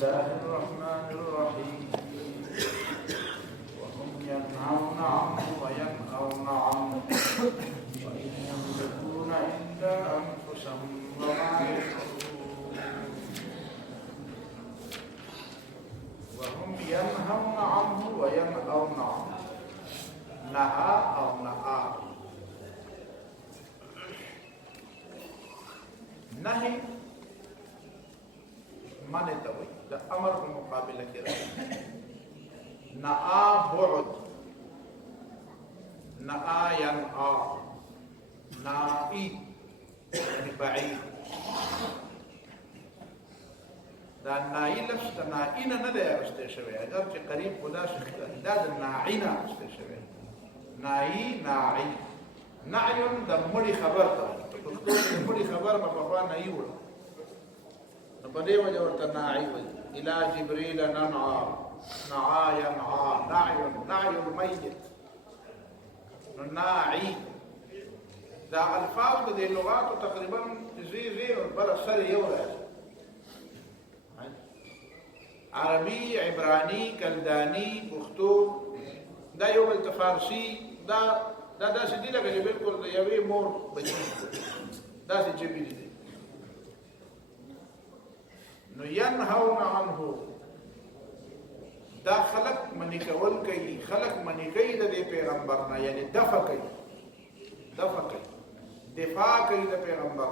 الله الرحمن الرحيم وهم ينهون عنه وينأون عنه وإن يملكون إلا أنفسهم وما يشعرون وهم ينهون عنه وينأون عنه نهى أو نهى نهي معنی ته وایي د امر په مقابله کې راځي نهى بعد نهى ينهى نائي یعنی بعید دا نائي لفظ د نائي نه دی اخیستی شوی اگر چې قریب خدا شي دا د ناعي نه اخیستی شوی نائي ناعي نعي د مړي خبر ته پښتو کې مړي خبر په پخوا نائي وړو نو په دې وجه ورته ناعي وایي الى جبريل ننعى نعى ينعى نعي الميت نو ناعي دا الفاظ د دې لغاتو تقریبا زی بل سره یو راځي عربي عبراني کلداني پښتو دا یو بل فارسي دا داسې دي لکه چې بالکل د یوې مور بچي داسې جبې دي نو ينهون عنه دا خلق منی کول کوي خلق منی کوي د پیغمبر نه یعنی دفع کوي دفاع کوي د پیغمبر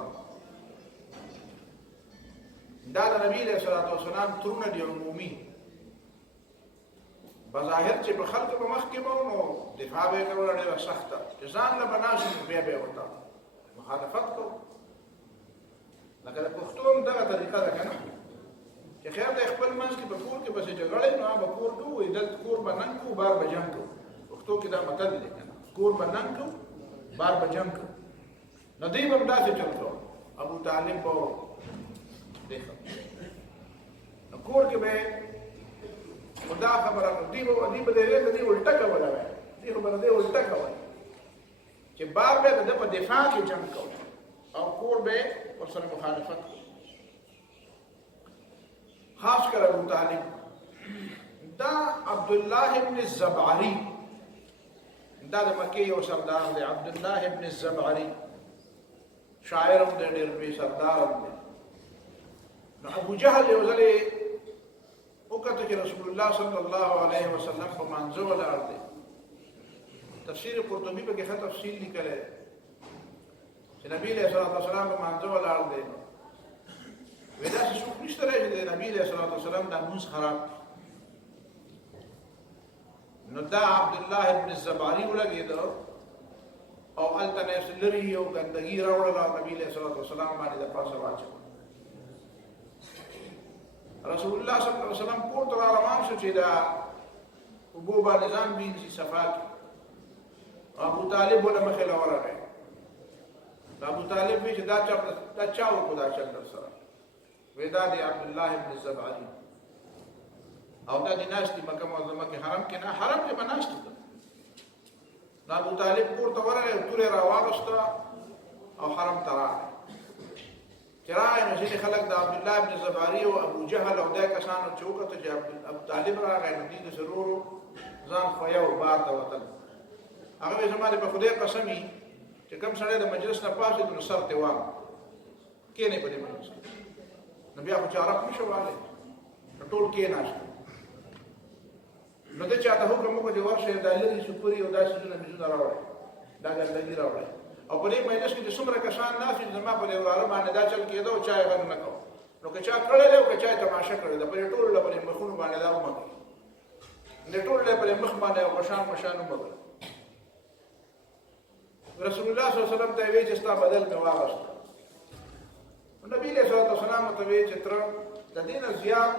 دا د نبی له صلوات و سلام ترونه دی عمومي بظاهر چې په خلق په مخ کې وو نو دفاع به کول ډیره سخته ځان له بناسي بیا به وتا مخالفت کو لکه د پښتون دغه طریقه ده کنه چې خیر د خپل منځ کې په کور کې بس جګړې نو به کور دوی د کور باندې کو بار بجنګ کو پښتو کې دا متل دی کنه کور باندې کو بار بجنګ کو ندی هم داسې چلته ابو طالب په دیکھو کور کې به خدا خبره دی به دی به دې الټا کوله دی خبره دې الټا کوله چې بار به د په دفاع کې جنگ کو او کور به ورسره مخالفت کو خاص کر ابو طالب دا عبد الله ابن الزبعري دا د مکه یو سردار دی عبد الله ابن الزبعري شاعر هم دی ډېر لوی سردار دی نو ابو جهل یو ځلې وکړه چې رسول الله صلی الله علیه وسلم په منځو ولاړ دی تفسیر قرطبی په کې ښه تفصیل لیکلی چې نبی علیه الصلاة والسلام په منځو ولاړ دی وی داسې څوک نشته دی چې د نبي علیه الصلاة والسلام دا مونځ خراب نو دا عبدالله ابن الزبعري ولګېده او هلته نه یې لرې یو ګندګي راوړله او نبي علیه الصلاة والسلام باندې د پاسه واچوله رسول الله صلی الله علیه وسلم کور ته را روان شو چې دا اوبو باندې ځان وینځي صفا کړي ابو طالب له مخې له ورغی ابو طالب وی چې دا چا وکړو دا چل در سره وی دا دی عبدالله ابن الزبعري او دا دی ناشتي مکه معظمه کې حرم کې نه حرم کې به ناشتي نو ابو طالب کور ته ورغی تورې را واغسته او حرم ته راغی چې راغی نو ځینې خلک د عبدالله ابن الزبعري او ابو جهل او دا کسانو چې وکړه چې ابو طالب راغی نو دوی د سرورو ځان خویو بار ته وتل هغه وی زما د په خدای قسم چې کوم سړی د مجلس نه پاسېد نو سر ته وام کېنې په دې مجلس کې نو بیا خو چاره نشو والی نو ټول کېناست نو د چا ته حکم وکړو چې ورشئ دا لرې سپري او دا څیزونه میزونه راوړئ دا ګندګي راوړئ او په دې مجلس کې چې څومره کسان ناست دي زما په دې وراره باندې دا چل کېده او چا یې غږ نه کوه نو که چا کړی دی او که چا یې تماشه کړې ده په دې ټولو له په دې مخونو باندې دا ومږئ دې ټولو له په دې مخ باندې او پشان ومږئ رسول الله صلی الله علیه وسلم ته وی چې ستا بدل مې واغسته نبی علیہ الصلوۃ والسلام ته وی چې تر د دین زیات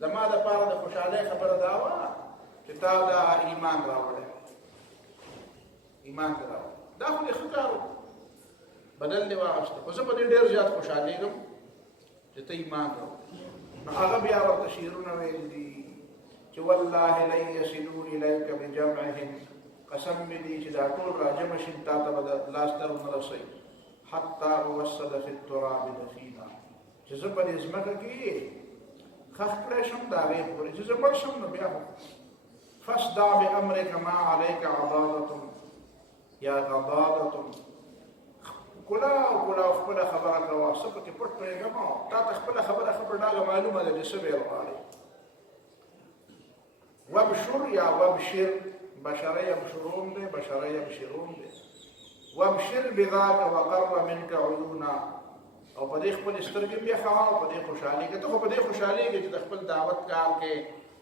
زما د پاره د خوشاله خبره دا و چې تا دا ایمان راوړل دا خو دې ښکارو بدل دی واغسته خو زه په دې ډېر زیات خوشاله یم چې ته ایمان راوړل نو هغه بیا ورته شعرونه ویل دي چې والله لن يصلوا الیک بجمعهم قسم می دی چې دا ټول راجم شي تا ته د لاس درونه رسي حتی وسد فی التراب دفینا چې زه په دې ځمکه کې خخ کړی شم د هغې پورې چې زه مړ شم نو بیا خو فاصدع بأمرك ما عليك عضاضة یا غضاضة کلا او کلا خپله خبره کوه څه پکې پټ پرېږده مه تا ته خپله خبره ښه په ډاګه معلومه ده چې څه ویل غواړې وابشر یا وابشر بشره یبشرون دی بشره یبشرون دی وابشر بذاک وقر منك عیونا او په دې خپل سترګې بیا خوا او په دې خوشحالي کې ته خو په دې خوشحالي کې چې د خپل دعوت کار کې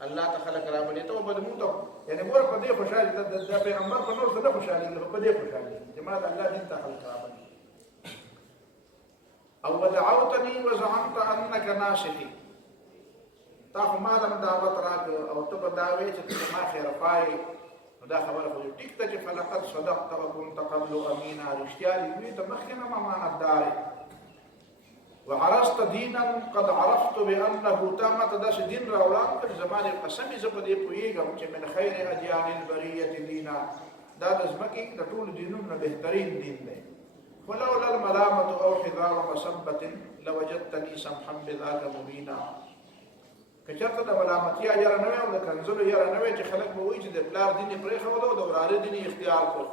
الله ته خلق رابلې ته به موږ ته یعنی مور په دې خوشحالي د پیغمبر په نور څه نه خوشحالي په دې خوشحالي چې ما د الله دین ته خلق رابلې او ودعوتني وزعمت انك ناصحي تا خو ما دم دعوت راکړ او ته به دا وایې چې ته ما خیر پای نو دا خبره خو ټیک ته چې فلقد صدقت وكنت قبل امينا رښتیا دې ته مخکې نه امانتدار وعرست دينا قد عرفت بانه تامت داس دين راولان کړ زمانه قسمي زه په دې پوهیږم چې من خیر اديان البريه دينا دا د ځمکې د ټولو دینونو نه بهترین دین دی ولولا الملامة او حذار مسبة لوجدتني سمحا بذاك مبينا کچرته د ملامتیا یاره نه وي او د کنځلو یاره نه وي چې خلک به وایي چې د پلار دین یې پرېښود او د وراره دین یې اختیار کړ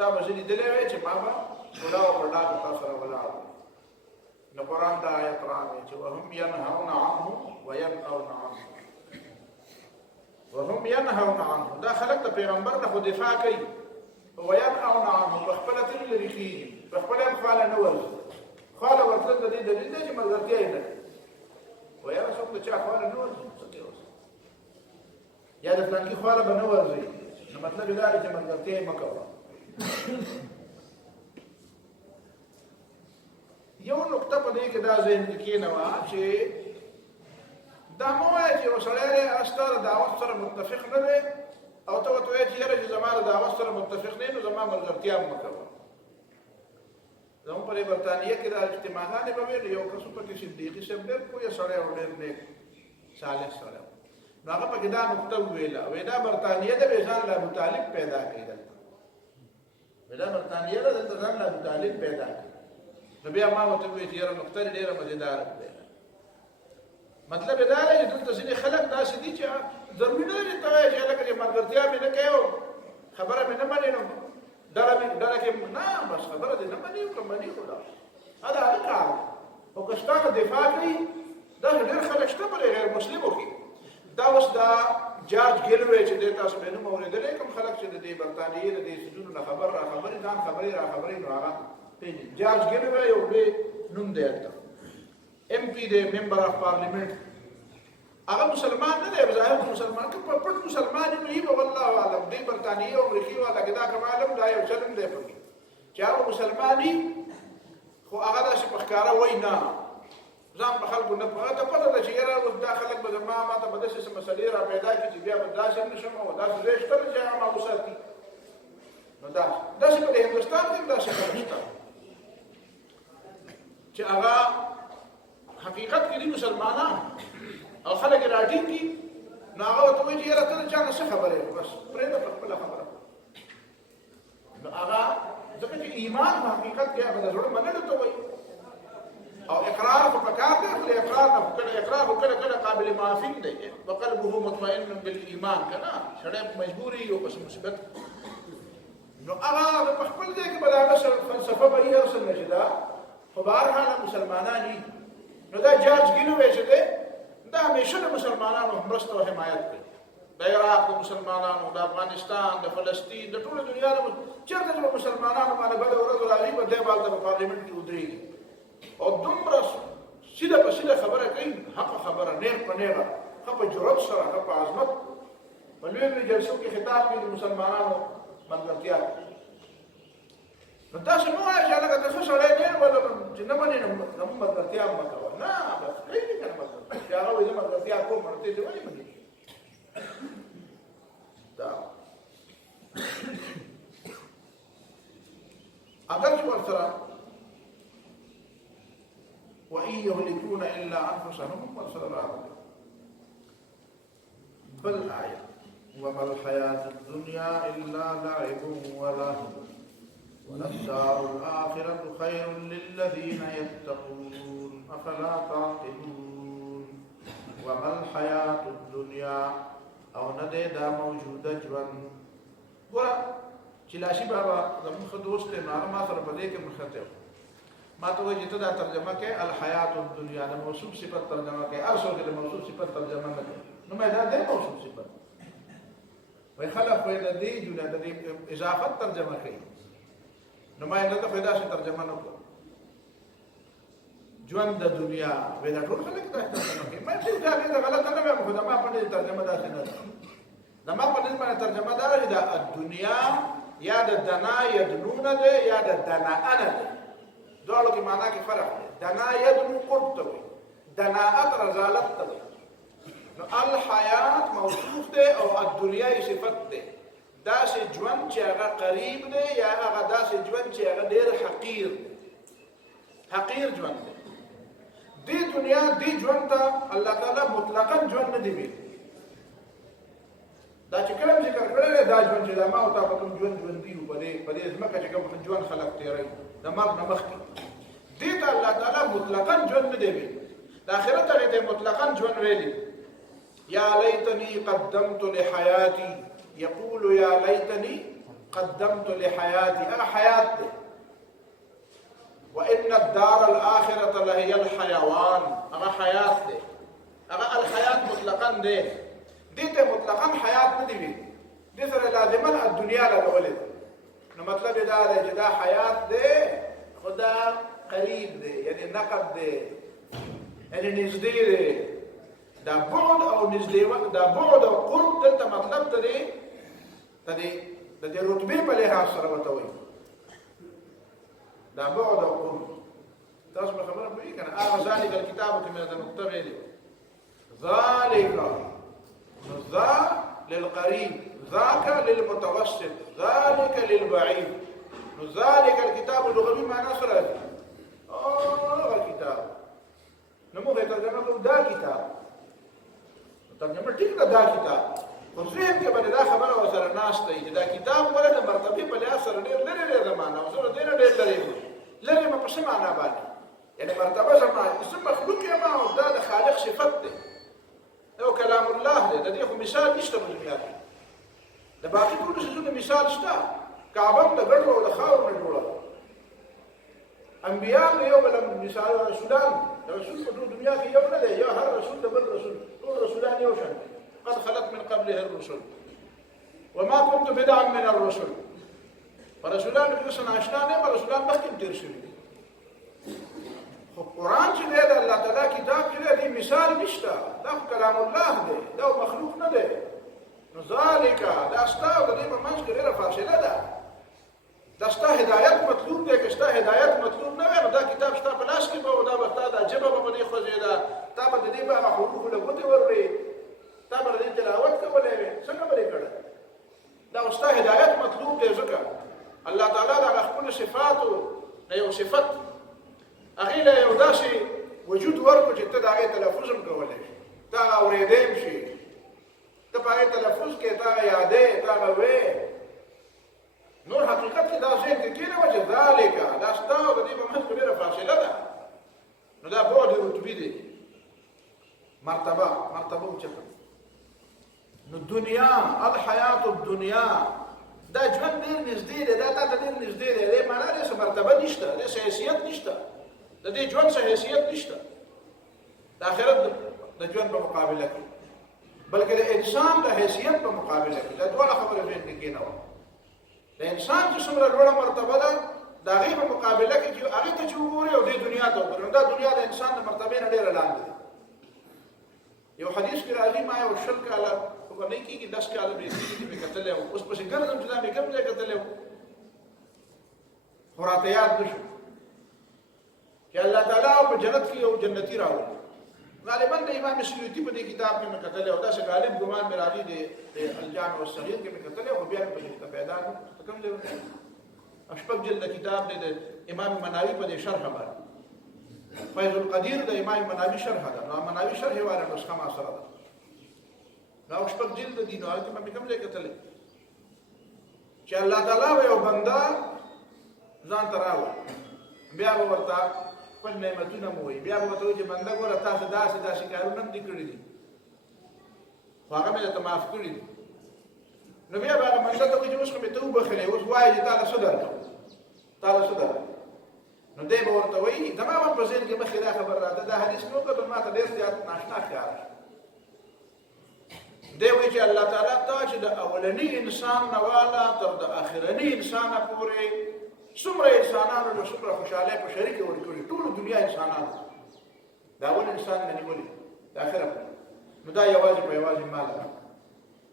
تا به زه لیدلی وی چې ما به ګناه او پرډا په تا سره ولاړ نو قرآن دا آیت راغی چې وهم ینهون عنه وینأون عنه وهم ینهون عنه دا خلک د پیغمبر نه خو دفاع کوي وینأون عنه په خپله ترې لرې کېږي په خپله هم خواله نه ورځي خواله ورتلل د دې دلیل دی چې ملګرتیا یې نه ویاره څوک د چا خواله نه ورځي یا د فلانکي خواله به نه ورځي نو مطلب یې دا دی چې ملګرتیا یې مه کوه یو نقطه په دې کې دا ذهن کې کېنوه چې دا مه وایه چې یو سړی دی ستا د دعوت سره متفق نه دی او ته ورته وایې چې یاره چې زما د دعوت سره متفق نه نو زما ملګرتیا هم مه کوه زموږ په برطانیه کې دا اجتماعګانې به ویل یو کس پکې صدیقي صاحب ډېر پوهه سړی او ډېر نیک صالح سړی نو هغه پکې دا نقطه وویله وایي دا برطانیه ده بې ځان له ابوطالب پیدا کړي دلته وایي دا برطانیه ده دلته ځان له ابوطالب پیدا کړي نو بیا ما ورته وویل چې یاره نقطه یې ډېره مزېداره ده مطلب یې دا دی چې دلته ځینې خلک داسې دي چې ضروري نه ده چې ته وایې چې هلکه چې ملګرتیا مې نه کوې خبره مې نه منې نو ډله کې نه بس خبره دې نه منې که منې خو دا دا هغه کار خو که ستا نه دفاع کوي داسې ډېر خلک شته په غیر مسلمو کې دا اوس دا جارج ګیلوی چې دی تاسو مې نوم اورېدلی کوم خلک چې د دې برطانیې د دې سیزونو نه خبر را خبرې ځان خبرې را خبرې نو هغه پېژني جارج ګیلوی یو لوی نوم دی هلته ایم پي دی ممبر اف پارلیمنټ هغه مسلمان نه دی ظاهر مسلمان که په پټ مسلمان وي به والله اعلم دې برطانیې او امریکې والا کې دا کوم عالم دا یو چلم دی پکې چې هغه مسلمان وي خو هغه داسې په ښکاره وایي نه ځان په خلکو نه پوهه ته پته ده چې یاره اوس دا خلک به زما ما ته به داسې څه مسلې را پیدا کړي چې بیا به داسې نه شم او داسې ځای شته چې هغه ما وساتي نو داسې په هندوستان کې هم داسې خلک شته چې هغه حقیقت کې دي مسلمانان او خلک یې راټینګي نو هغه ورته وایي چې یاره ته د چا نه څه خبره یې بس پرېږده په خپله خبره نو هغه ځکه چې ایمان په حقیقت کې هغه د زړه منلو ته وایي او اقرار په پکار دی خو اقرار خو کله کله قابل معافین دی وقلبه مطمئن بالایمان که نه سړی مجبوري یو پس مصیبت نو هغه په خپل ځای کې به د هغه فلسفه به یې اصل نه چې دا خو به هر حاله مسلمانان وي نو دا جارج ګیلوی چې دی دا همیشه د مسلمانانو مرسته او حمایت کوي د عراق د مسلمانانو د افغانستان د فلسطین د ټولو دنیا چېرته چې به مسلمانانو باندې بده ورځ راغلي به دی به هلته په پارلیمنټ کې ودرېږي او دومره سیده په سیده خبره کوي حق خبره نیغ په نیغه ښه په جرأت سره ښه په عظمت په لویو لویو جلسو کې خطاب کوي د مسلمانانو ملګرتیا نو تاسو مه وایئ چې هلکه ته ښه سړی نه یې ولا چې نه منې نو زموږ ملګرتیا مه کوه نه بس کوي دي که نه ملګرتیا چې هغه وایي زه ملګرتیا کوم نو ته یې ولې منې دا اگر چې ورسره وإن يهلكون إلا أنفسهم ورسل الله بل آية وما الحياة الدنيا إلا لعب ولهو وللدار الآخرة خير للذين يتقون أفلا تعقلون وما الحیات الدنیا او نه دا موجوده ژوند. ګوره چلاشي بابا زموږ ښه دوست دی نو هغه ما سره په دې کې مخته ما ته وایي چې ته دا ترجمه کې الحیات الدنیا د موصوف صفت ترجمه کې هر څوک د موصوف صفت ترجمه نه کوي نو مې دا د موصوف صفت وای خلک په دې جوړه د اضافت ترجمه کوي نو ما نه ته پیدا شي ترجمه نه کوم ژوند د دنیا وې دا ټول خلک دا ترجمه کوي ما چې دا غلط نه وایم خو دا ما په دې ترجمه دا څنګه دا ما په دې باندې ترجمه دا دی دا دنیا یا د دنا یدنون ده یا د دنا انا ده دوالو کې معنا کې فرق دی دنا یدنو قرب ته وي دناءت رزالت ته وي نو الحیات موصوف ده او الدنیا صفت ده داسې ژوند چې هغه قریب دی یا هغه داسې ژوند چې هغه ډېر حقیر دی حقیر ژوند دی دې دنیا دې ژوند ته الله تعالی مطلقاً ژوند نه دی ویلي دا چې کوم ذکر کړل دا ژوند چې ما او تاسو کوم ژوند دی په دې ځمکه چې کوم ژوند خلق تیری د مرګ نه مخکې دې ته الله تعالی مطلقاً ژوند نه دی ویلي د آخرت ته دې مطلقاً ژوند ویلي یا لیتنی قدمت لحیاتی يقول يا ليتني قدمت لحياتي انا حياتي وان الدار الاخره لهي الحيوان انا حياتي انا الحياه مطلقا دي مطلقا حياه ندي دي سره لازمه الدنيا له ولد نو مطلب دا دی چې دا حیات دی خدا قریب دی یعنی نقد دی یعنی نږدې دی دا بعد او نږدې دا بعد او قرب دلته مطلب ته دی د دې رتبه په لحاظ سره وته وي دا بعد او قرب تاسو به خبره پوهیږئ کنه هغه ذالک الکتاب کې مې د نقطه ویلې ذالک ذا للقريب ذاك للمتوسط ذلك للبعيد ذلك الكتاب اللغوي معناه سره الكتاب نمو ترجمه دا کتاب ترجمه ټیک دا کتاب خو ذهن کې باندې دا خبره وسره ناشته چې دا کتاب ولې مرتبه په لحاظ سره ډېر لري زمانہ او سره ډېر لري په څه معنا باندې یعنی مرتبه زمانہ اسم مخلوق یا ما او دا د خالق صفت دی او کلام الله دی د دې خو مثال نشته په دنیا کې د باقي ټول څه مثال شته کعبه د ګړو او د خاورو نه جوړه انبیاء یو بل مثال رسولان رسول په دنیا کې یو نه دی یا هر رسول د بل رسول ټول رسولان یو شان قد خلت من قبله الرسل وما كنت بدعا من الرسل فرسولان بقصة عشنا نه رسولان مخکې تیر شوي خو قرآن چې دی د الله تعالی کتاب چې دی مثال نشته دا کلام الله دی دا مخلوق نه دی نو ذالک دا ستا د دې په منځ کې ډېره فاصله ده دا ستا هدایت مطلوب دی که ستا هدایت مطلوب نه وي نو دا کتاب ستا په لاس کې به دا به ستا دا ژبه به په دې خوځېده تا به د دې به هغه حروفو له ګوتې وروړې تا به د دې تلاوت کولی وې څنګه به دې کړی دا ستا هدایت مطلوب دی ځکه الله تعالی د هغه خپلو صفاتو نه یو صفت هغې له یو داسې وجود ورکړو چې ته د هغې تلفظ هم کولی شي ته هغه اورېدی هم شي ته په هغې تلفظ کې ته هغه یادې ته هغه وې نور حقیقت کې دا ذهن کې کېنه وه چې ذالکه دا ستا او د دې په منځ کې ډېره فاصله ده نو دا بعد رتبي دی مرتبه اوچته نو دنیا الحیات الدنیا دا ژوند ډېر نږدې دی دا تا ته ډېر نږدې دی دې معنا داسې مرتبه نشته داسې حیثیت نشته د دې ژوند څه حیثیت نشته د آخرت د ژوند په مقابله کې بلکې د انسان د حیثیت په مقابله کې دا دواړه خبرې ذهن کې کېنوه د انسان چې څومره لوړه مرتبه ده د هغې په مقابله کې چې هغې ته چې وګورې او دې دنیا ته وګورې نو دا دنیا د انسان د مرتبې نه ډېره لاندې ده یو حدیث کې راځي ما یو 20 کاله خو به نه کېږي 10 کاله مې کېږي مې کتلی وم اوس پسې ګرځم چې دا مې کوم ځای کتلی وم خو راته یاد نه شو چې الله تعالی په جنت کې یو جنتي راوړي غالبا د امام سیوطي په دې کتاب کې مې کتلی او داسې غالب ګمان مې راځي د الجامع الصغیر کې مې کتلی خو بیا مې په دې پیدا نه کوم ځای شپږ جلد کتاب دی د امام مناوي په دې شرح باندې فیض القدیر د امام مناوي شرح ده نو مناوي شرح یې والا نسخه ما سره ده دا شپږ جلد دي نو هغې کې مې کوم ځای کتلی چې الله تعالی یو بنده ځان ته راوړي بیا به ورته خپل نعمتونه مو وي بیا به ورته وایي چې بنده ګوره تاسو داسې کارونه هم دي کړي دي خو هغه مې درته معاف کړي دي نو بیا به هغه بنده ته وایي چې اوس خو مې ته وبخلې اوس وایي چې تا له څه درکړم نو دی به ورته وایي زما هم په ذهن کې مخکې دا خبر راته دا حدیث مې وکتل ما ته ډېر زیات ناشنا ښکاره دی وایي چې الله تعالی تا چې د اولني انسان نه واله تر د اخرني انسانه پورې څومره انسانانو له څومره خوشحالۍ په شریکه ورکړي ټول دنیا انسانانو د اول انسان نه نیولې د اخره نو دا یوازې په یوازې مال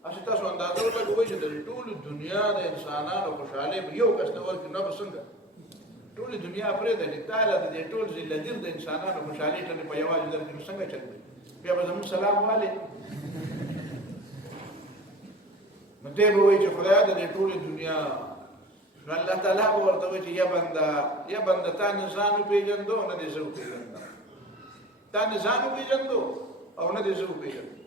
اسی تاسو اندازه ولګوئ چې د ټول دنیا د انسانانو خوشحالۍ به یو کس ته ورکړي نو به څنګه ټول دنیا پرېږده چې تعالی د دې ټول ذلدیر د انسانانو خوشحالۍ ته په یوازې درکړي نو څنګه چل دی بیا به زموږ سلام والي نو دی به وایي چې خدایه د دې ټولې دنیا نو الله تعالی به ورته وایي چې یا بنده تا نه ځان وپېژندو نه دې زه وپېژندم تا نه ځان وپېژندو او نه دې زه وپېژندم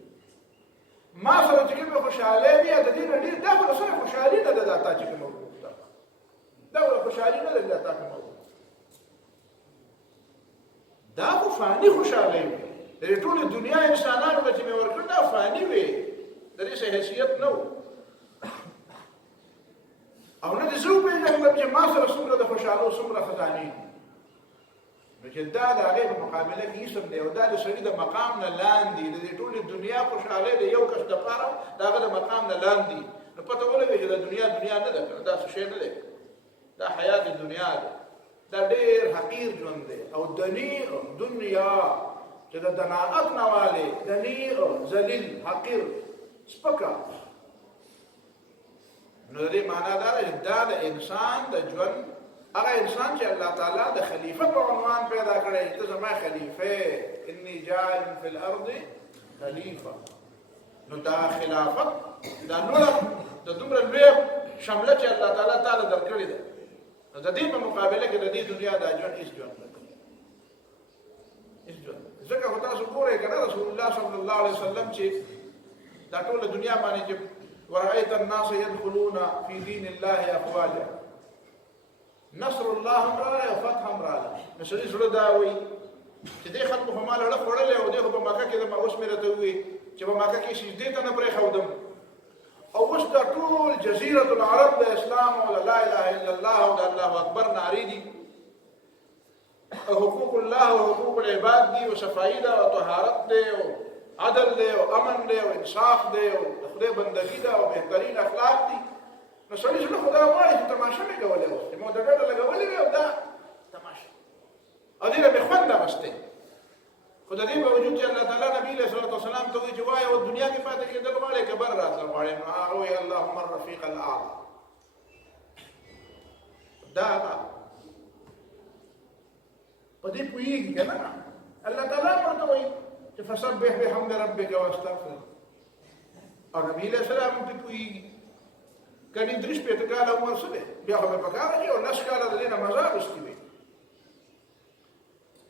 ما سره چې کومه خوشحالۍ وي د دې نه ډېر دا خو سره خوشحالي نه ده دا تا چې کومه وکړه دا خوشحالي نه ده دا تا کومه وکړه دا خو فاني خوشحالۍ وي د دې ټولې دنیا انسانانو ته چې مې ورکړ دا فاني وي د دې څه حیثیت نه و او نه دې زه وپېژندم چې ما سره څومره د خوشحالو څومره خزانې نو چې دا د هغې په مقابله کې اسم دی او دا د سړي د مقام نه لاندې د دې ټولې دنیا خوشحالۍ د یو کس دپاره د هغه د مقام نه لاندې نو پته ولګوي چې د دنیا نه ده کنه دا څه شی نه دی دا حیات دنیا دی دا ډېر حقیر ژوند دی او دني دنیا چې د دناعت نه والې دني ذلیل حقیر سپکه نو د دې معنا دا ده چې دا د انسان د ژوند هغه انسان چې الله تعالی د خلیفه په عنوان پیدا کړی ته زما خلیفه انی جاعل فی الارض خلیفه نو دا خلافت دا لوړه د دومره لویه شمله چې الله تعالی درکړې ده نو د دې په مقابله کې د دې دنیا د ژوند هیڅ ژوند نه کوي هیڅ ژوند ځکه خو تاسو ګورئ که نه رسول الله صلی الله علیه وسلم چې دا ټوله دنیا باندې چې ورأيت الناس يدخلون في دين الله افواجا نصر الله هم راغلی او فتح هم راغلی نو سړي زړه دا وایي چې دې خلکو خو ما لړه خوړلې او دې خو په مکه کې د اوس مې راته ووایي چې په مکه کې سجدې ته نه پرېښودم او اوس دا ټول جزیرة العرب د اسلام او لا اله الا الله او د الله اکبر نعرې دي او حقوق الله او حقوق العباد دي او صفایي ده او طهارت دی او عدل دی او امن دی او انصاف دی او د خدای بندګي ده او بهترین اخلاق دي نو سړي زړه خدا غواړي چې تماشه مې کولی اوس چې مو د ډډه لګولې وي او دا تماشه او دې له مې خوند اخیستی خو د دې باوجود چې الله تعالی نبي علیه الصلوة والسلام ته وایي چې وایه او دنیا کې پاتې کېدل غواړې که بر راتلل غواړې نو هغه وایي اللهم الرفیق الاعلی دا هغه په دې پوهېږي که نه الله تعالی ورته وایي چې فسبح بحمد ربک واستغفر او نبي علیه السلام هم پرې پوهېږي کني درې شپېته کاله عمر څه دی بیا خو مې په کاره چې یو لس کاله د دې نه مزه اخیستې وي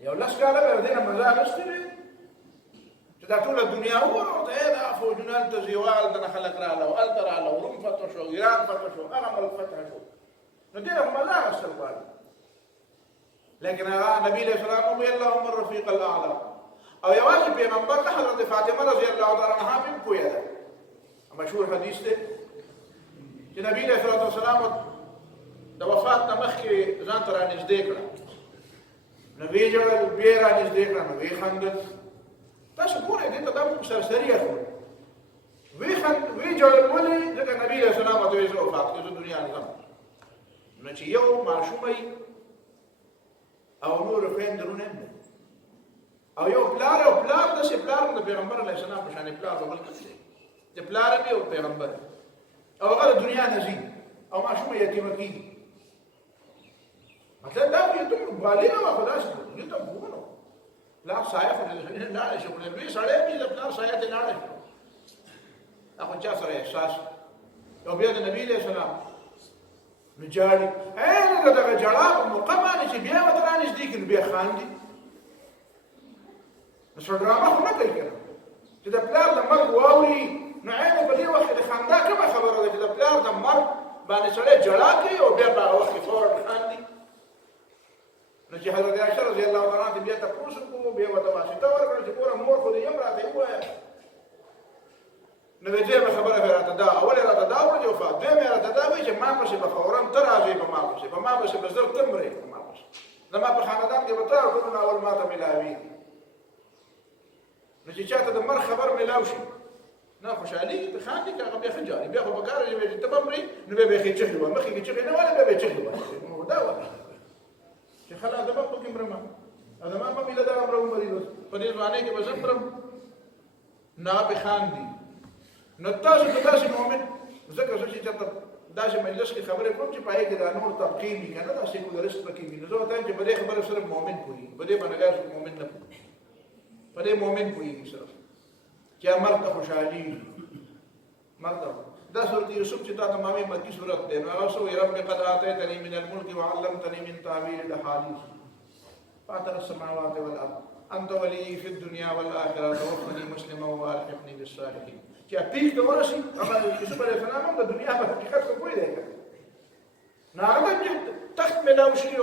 یو لس کاله به د دې نه مزه اخیستې وي چې دا ټوله دنیا وګوره ورته دا فوجونه هلته زیوال دنه خلک راغله او هلته راغله روم فتح شو ایران فتح شو هغه ملک فتح شو نو دې نه خو مزه اخیستل غواړي لیکن هغه نبي علیه السلام وویل اللهم الرفیق الاعلی او یوازې پیغمبر ته حضرت فاطمه رضی الله تعالی عنها پې پوهه ده مشهور حدیث دی چې نبی علیه الصلوة والسلام د وفات نه مخکې ځان ته رانږدې کړه نو ویې ژړل بیا یې رانږدې کړه نو ویې خندل تاسو ګورئ دې ته دا موږ سرسري اخلو ویې ژړل ولې ځکه نبي علیه السلام ورته ویې زه وفات کې زه دنیا نه ځم نو چې یو ماشوم او نور خویندرونه هم او یو پلار داسې پلار د پیغمبر علیه السلام په شانې پلار به بل کس دی چې پلار هم یو پیغمبر او هغه د دنیا نه ځي او ماشومه یتیمه کېږي مطلب دا خو یتیم بالغه وه خو داسې یتیم خو نه پلار سایه خو د سړي نه لاړی شي خو د لوی سړی هم د پلار سایه ته لاړی شي دا خو چا سره احساس او بیا د نبي علیه السلام نو جاړي د دغه ژړا په موقع باندې چې بیا ورته رانږدې کړي بیا خاندي نو څه ډرامه خو نه کوي که نه چې د پلار د مرګ واوري نو عین په دې وخت کې د خندا کومه خبره ده چې د پلار د مرګ باندې سړی ژړا کوي او بیا په هغه وخت کې فوراً خاندي نو چې حضرت عائشہ رضی الله تعالی عنها بیا تاسو کو بیا وته واسطه ورکړه چې ګوره مور خو دې یم راته وایي نو دې خبره راته دا اوله راته دا وایي او فاطمه راته دا وایي چې ما پسې به فورا تر راځي په ما پسې به زر تمرې په ما پسې زما په خاندان کې به تر ټول اول ما ته ملاوي نو چې چاته د مر خبر ملاو شي نه خوشحالي ته خاندي که هغه بیا ښه جاري بیا خو په کار چې ته به مرې نو بیا به یې چغې وه مخکې کې چغې نه واله بیا به یې چغې وه نو دا وه چې خلا زما پکې مرمه او زما ممې له دغه مره ومري په دې ځوانۍ کې به زه مرم نه به خاندي نو تاسو ته داسې مؤمن ځکه زه چې چېرته داسې مجلس کې خبرې کوم چې په هغې کې دا نور طبقې وي که نه دا سیکولرست پکې وي نو زه ورته وایم چې په دې خبره صرف مؤمن پوهېږي په دې باندې څوک مؤمن نه پوهېږي په دې مؤمن پوهېږي صرف چې مرګ ته خوشحالي مرګ ته دا سورة یوسف چې تا ته مامې مکي سورت دی نو هغه څه وایي رب قد آتیتني من الملک وعلمتني من تعبیر الاحاديث فاطر السماوات والارض انت ولي في الدنيا والاخره توفني مسلما والحقني بالصالحين چې پیل ته ورسي هغه یوسف علیه السلام هم د دنیا په حقیقت کې پوه دی نو هغه تخت ملاو شي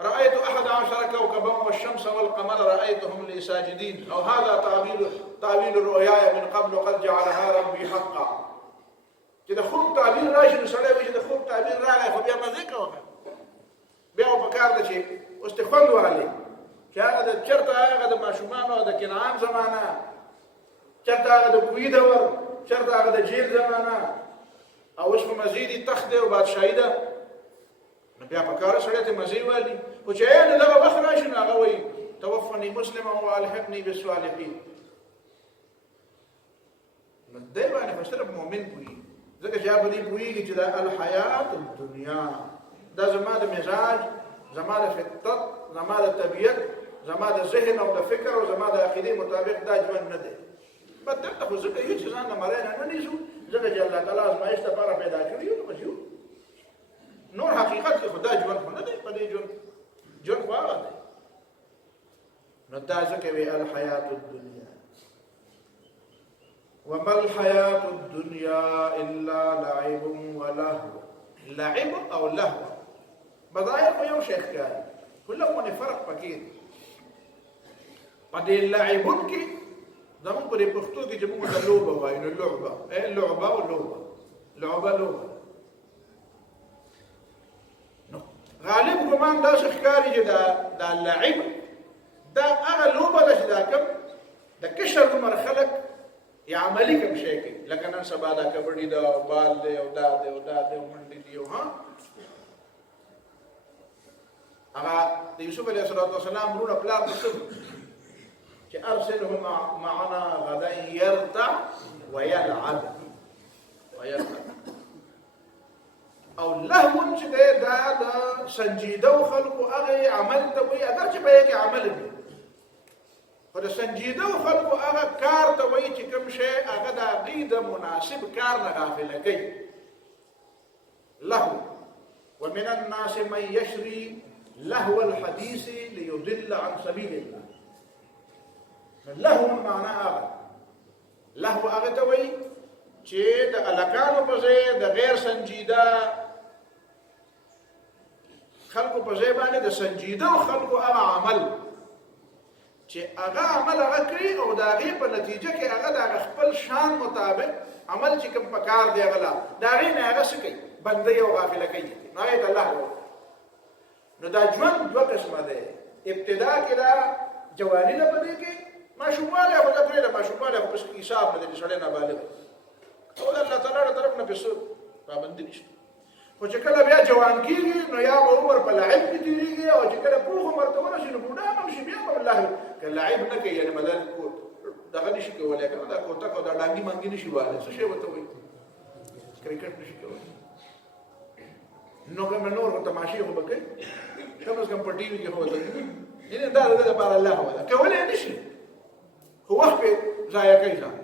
رأيت 11 كوكبا والشمس والقمر رأيتهم لي ساجدين أو هذا تعبير رؤياي من قبل قد جعلها ربي حقا چې د خوب تعبیر راشي نو سړی وایي چې د خوب تعبیر راغی خو بیا مزې کوه بیا خو پکار ده چې اوس ته خوند واخلې چې هغه د چېرته هغه د ماشومانو د کنعان زمانه چېرته هغه د کوهي دور چېرته هغه د جیل زمانه او اوس په مزیدي تخت دی او بادشاهي ده نو بیا پکاره سړی ته مزې والي خو چې نه دغه وخت راشي نو هغه وایي توفني مسلما والحقني بالصالحين نو دی باندې خو صرف مؤمن پوهېږي ځکه چې هغه په دې پوهېږي چې دا الحیات الدنیا دا زما د مزاج زما د فطرت زما د طبیعت زما د ذهن او د فکر او زما د عقیدې مطابق دا ژوند نه دی بدلته خو ځکه یو چې ځان نه مرۍ نه نیسو ځکه چې الله تعالی ازمایښت لپاره پیدا کړي یو نو یو نور حقیقت کې خدا ژوند خو نه دی په دې ژوند خو هغه دی نو دا ځکه وی الحیات الدنیا وما الحياة الدنيا إلا لعب ولهو لعب أو لهو بظاهر کو یو شیخ کاری کلهم فرق پکې په دې لعبون کې زموږ په پښتو کې چې موږ د لوبه وایو نو لعبه او لوبه نو غالب ګمان دا شیخ کاری چې دا لعب دا هغه لوبه ده چې دا کوم د کشر عمر خلک یا عملی کوم شی کوي لکه نن سبا دا کبډي دا او بال دی او دا دی او منډي دی او ها هغه د یوسف علیه السلام رونه پلار څه چې ارسله معنا غدا يرتع ويلعب او لهو چې دا د سنجیده خلکو هغه عمل ته وي اگر چې به کې عمل دی خو د سنجیده خلکو هغه کار ته وایي چې کوم شی هغه د هغې د مناسب کار نه غافله کوي لهو ومن الناس من یشري لهو الحديث ليضل عن سبيل الله لهو معنا هغه لهو هغه ته وایي چې د الکانو په ځای د غیر سنجیده خلکو په ځای باندې د سنجیده خلکو هغه عمل چې هغه عمل هغه کوي او د هغې په نتیجه کې هغه د خپل شان مطابق عمل چې کوم پکار دی هغه د هغې نه هغه څه کوي بندوي او غافله کوي نو هغې ته الله وایي نو دا ژوند دوه قسمه دی ابتدا کې دا جواني ده په دې کې ماشوموالی خو دا پرېږده ماشوموالی خو پس حساب نه دی چې سړی نابالغ او د الله تعالی له طرف نه پې څه پابندي نشته خو چې کله بیا جوان کېږي نو یا به عمر په لعب کې تېرېږي او چې کله پوخ عمر ته ورسي نو بوډا هم شي بیا به الله که لعب نه کوي یعنې مدل دغه نشي کولی که نه دا کوتک او دا ډانګي مانګي نشي وهلی څه شی ورته وایي کرکټ نشي کولی نو که نور خو تماشې خو به کوي کم از کم په ټي وي کې خو ورته یعنې دا د ده لپاره الله وده کولی یې نشي خو وخت پې ضایع کوي ځان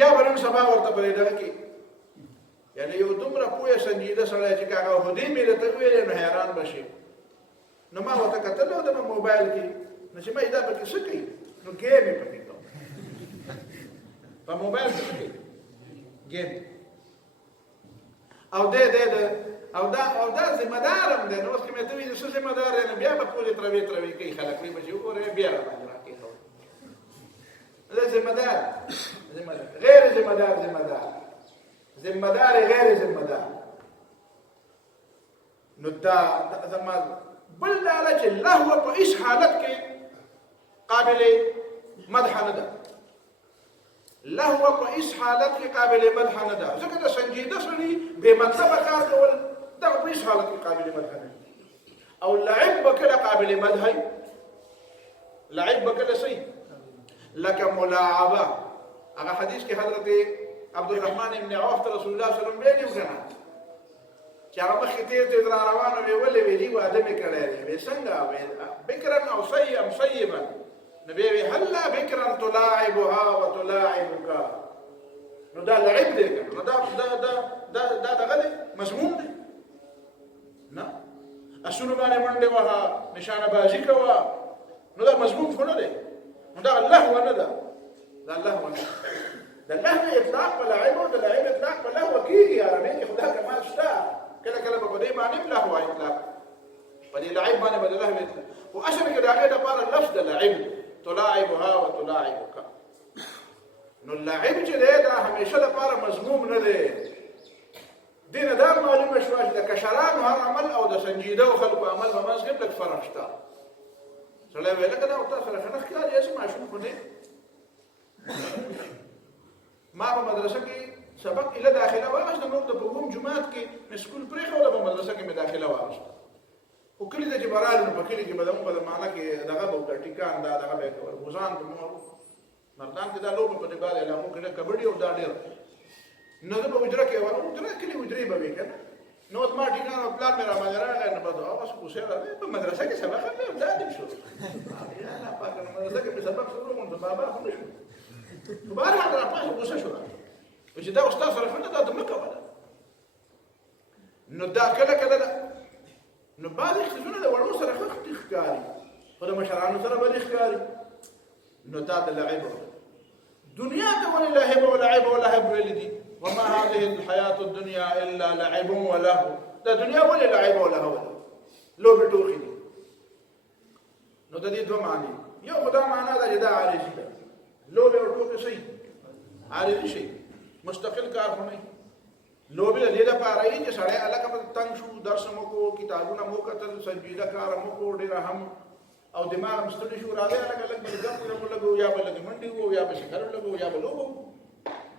یا به نن سبا ورته په دې دغه کې یعنی یو دومره پوهه سنجیده سړی چې که هغه هدې مې درته وویلې نو حیران به شي نو ما ورته کتل او د موبایل کې نو چې ما دا پکې څه کوي نو ګیم یې پکې کوم په موبایل کې څه کوي ګیم او د او دا ذمہ دار هم دی. نو اوس که مې ته وایي څه ذمہ دار دی، نو بیا به ټولې تروې کوي خلک، وایي به چې وګورئ بیا راباندې راکېښوئ. دا ذمہ دار غیر ذمہ دار ذمہ دار غیر ذمہ دار. نو دا زما بل دا ده چې لهو په هېڅ حالت کې قابل مدح نه ده. لهو په هېڅ حالت کې قابل مدح نه ده، ځکه د سنجیده سړي بې مطلبه کار کول دا په هېڅ حالت کې قابل مدح نه ده. او لعب به کله قابل مدح وي، لعب به کله صحیح لکه ملاعبه. هغه حدیث کې حضرت عبدالرحمن ابن عوف ته رسول الله صلی الله علیه وسلم ویلي و که نه چې هغه مخکې تېز را روانو وی ولې ویلي واده مې کړی دی. وی څنګه؟ بکرا او صیبا. نو بیا وی هلا بکرا تلاعبها وتلاعبک. نو دا لعب دی که نو دا دغه دی مضمون دی نه. اسونو باندې منډې وهه، نشانه بازي کوه، نو دا مضمون خو نه دی. نو دا لهو نه ده، دا لهو نه ده. د لهو اطلاق په لعب او د لعب اطلاق په لهو کېږي. عربي کې خو دا کمال شته. کله کله به په دې باندې هم لهو اطلاق، په دې لعب باندې به د لهو اطلاق. خو اصل کې د هغې دپاره لفظ د لعب تلاعبها وتلاعبک. نو لعب چې دی دا همیشه دپاره مضموم نه دی. دې نه دا معلومه شوه چې د کشرانو هر عمل او د سنجیدهو خلکو عمل په منځ کې هم لږ فرق شته. سړی ویل لکه دا تا سره ښه نه ښکاري، هسې ماشوم خو نه. ما په مدرسه کې سبق ایله داخله واخیسته، موږ د په اووم جومات کې مې سکول پرېښوده، په مدرسه کې مې داخله واخیسته. خو کلي ته چې به رالو نو په کلي کې به زموږ په زمانه کې دغه به وکړه، ټیکان دا دغه به یې کول، غوزان به مو مردان کې دا لوبه په دې بعد علاقو کې کبډي او دا ډېر. نو زه به حجره کې وم، حجره کلي حجرې به وې که نه. نو زما ټیکان او پلار مې راباندې راغی، نو بس بس کوسۍ راغی په مدرسه کې سبق هم مې دا دې شو. الله پاکه مدرسه کې مې سبق شروع کړم، نو بابا خو نه شو. نو بهرحال راپاسه غوسه شوه چې دا استاد سره ښه نه دا مه کوله. نو دا کله کله ده. نو بعضې څیزونه د وړو سره ښه ښکاري، خو د مشرانو سره به دې ښکاري. نو دا د لعب دنیا ته ولې لهب ولعب ولهب ویلي دي؟ وما هذه الحیات الدنیا الا لعب ولهو. دا دنیا ولې لعب ولهو ده؟ لوبې ټوخې دي. نو د دې دوه معنی، یو خو دا معنا ده چې دا عارضي ده، لوبې او ټوکې صحیح عارضي شي، مستقل کار خو نه. لوبې د دې دپاره وي چې سړی هلکه به تنګ شو، درس مو کو، کتابونه مو کتل، سنجیده کار مو کو ډېره هم، او دماغ هم ستړي شو، راځئ هلکه لږ به ګپونه مو لګوو، یا به لږې منډې ووو، یا به شکر لګوو، یا به لوبه وکړو،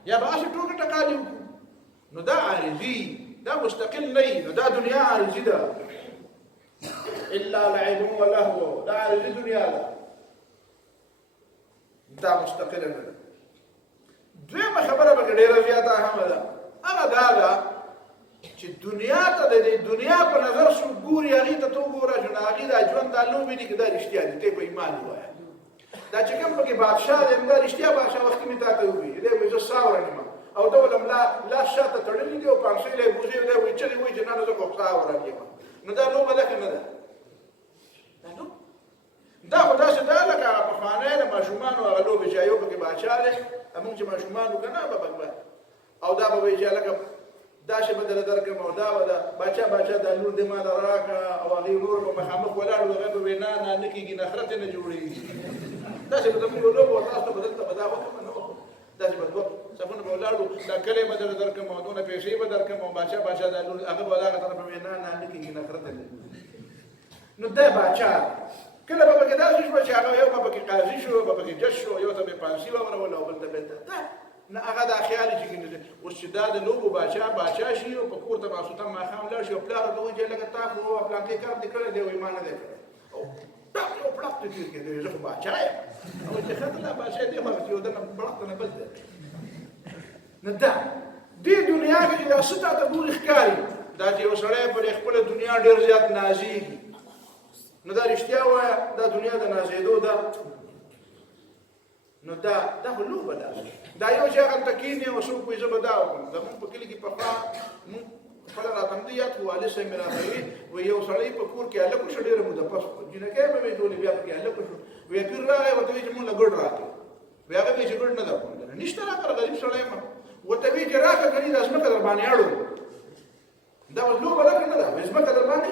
یا به هسې ټوکې ټکالې وکړو. نو دا عارضي، دا مستقل نه وي. نو دا دنیا عارضي ده، الا لعب ولهو، دا عارضي دنیا ده، دا مستقله نه ده. دویمه خبره به ډېره زیاته اهمه ده، هغه دا ده چې دنیا ته د دنیا په نظر څوک ګوري، هغې ته ته وګوره چې د هغې دا ژوند دا لوبې دي که دا رښتیا دي، ته په ایمان ووایه. دا چې کوم پکې بادشاه دی، دا رښتیا بادشاه وختي مې تا ته ووایي، دی وایي زه ساوره یم، او ته ولم لاس شاته تړلی دی او پانسۍ له یې بوزې دی وایي چغې وایي چې نه زه خو ساوره یم. نو دا لوبه ده که نه ده؟ دا خو داسې ده لکه هغه پخوانی د ماشومانو هغه لوبې چې یو پکې بادشاه دی، موږ چې ماشومان وو که نه به او دا به وایي چې هلکه داسې به درله درکړم او دا به ده باچا دا لور دې ما له راکړه، او هغې ورور به مخامخ ولاړ و، هغه به وایي نه نه کېږي، نفرت یې نه جوړېږي. داسې به زموږ یو لوبه وه، تاسو به دلته به دا وکړم نه وکړم، داسې به دوه صفونه به ولاړ وو، دا کلی به درله درکړم او دونه پیسې به درکړم، او باچا دا لور هغه به هغه طرف وایي نه نه کېږي، نفرت یې نه جوړېږي. نو دا باچا کله به پکې داسې شوه چې هغه یو به پکې قاضي شو، به پکې جج شو، یو ته به یې پانسي واوروله او بل ته به نه هغه دا خیال چې اوس چې دا د لوبو باچا شي او په کور ته ماسوتن ماښام لاړ شي او پلار ورته وایي چې لکه تا خو پلانکې کار دې کړی دی، وایي ما نه دی کړی، او ټک یو پړق ته تېر کېدی، زه خو باچا یم، وایي چې ښه ته دا باچا دی، خو هغسې یو دنه پړق ته نه بل دی. نو دا دې دنیا کې چې دا څه تا ته ګوري ښکاري، دا چې یو سړی پر خپله دنیا ډېر زیات نازېږي، نو دا رښتیا وایه دا دنیا د نازېدو ده. نو دا خو لوبه ده. دا یو چې هغلته کښېني او څوک وایي زه به دا وکړم. زمونږ په کلي کې پخوا مونږ خپله راته همدې یاد کړو، والد صاحب مې راته وایي، وایي یو سړی په کور کې هلک وشو، ډېره موده پس جینکۍ به وایي ټولې بیا پکې هلک وشو، وایي پیر راغی ورته وایي چې مونږ له ګډ راکړې، وایي هغه وایي چې ګډ نه درکوم، نشته راکړه غریب سړی یم، ورته وایي چې راکړه کنې دا ځمکه در باندې اړو، دا لوبه ده که نه ده؟ وایي ځمکه در باندې